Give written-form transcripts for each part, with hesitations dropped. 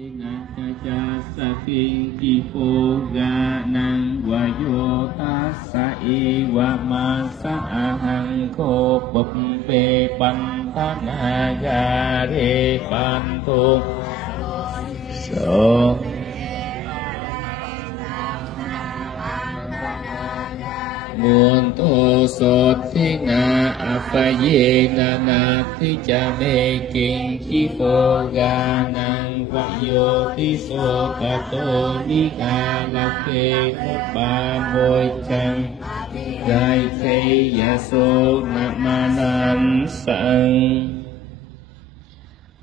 นะจะจะสกิงกิโฟกานังวโยทัสสะเอวะมาสะอาหังโคปุปเปปันทนากาเรปันตุโสมุนโตสดทินาอัปเยนานาทิจาเมกิงคิโฟกานังวโยทิโสกโตนิกาลเกทปาโมยจังไกเทยโสนามานันสัง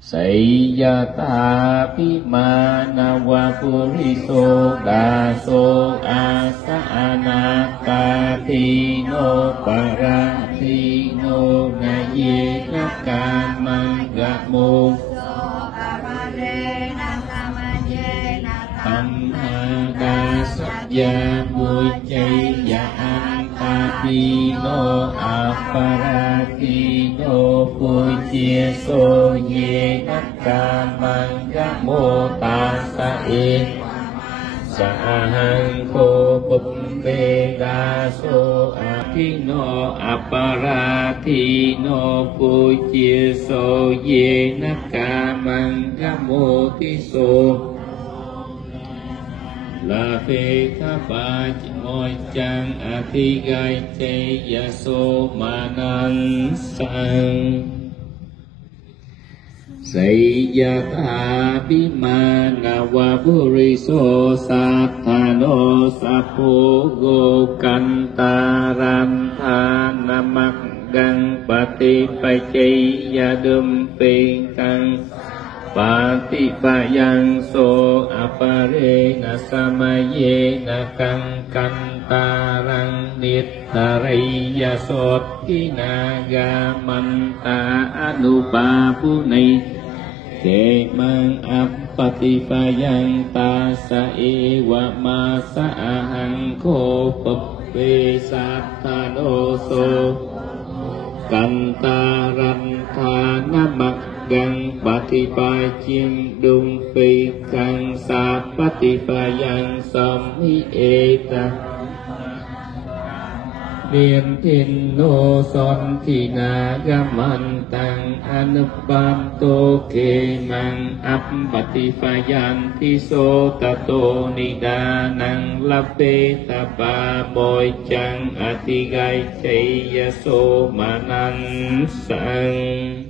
ไสยตาปิมานาวะปุริโสดาโสอาสะอานาตาทิโนปาราทิโนนาเยนะกามังกะโมธัมมาดาสัจญาบุญใจยะอันตาทิโนอัปปาราทิโนปุจเจโสเยนะกามังกะโมตัสสะเอสะหังโคปุปเปดาโสอะทิโนอัปปาราทิโนปุจเจโสเยนะกามังกะโมติโสลาเฟทาปาจิโมยจังอธิกายเจยโสมานันสังไสยตาปิมานาวะปุริโสสัทธาโนสัพโพโกกันตารันทานามักกังปฏิปัจเจยดุมเปกังปาติปะยังโสอปะเรนะสมัยเยนะกังกันตารังนิตตริยโสทินากามันตาอนุปาปุเนเกมังอัปปติปะยังตาสะเอวะมาสะอาหังโคปเปสัทธาโนโสกันตารันทานามักกังปฏิปาจิมดุมปิกังสาปฏิปายังสัมมิเอตะเรียนทินโนสนทินากามันตังอนุปัมโตเกมังอัปปฏิปายันทิโสตโตนิดานังลเปตปาโมยจังอธิกายเจยโสมานันสัง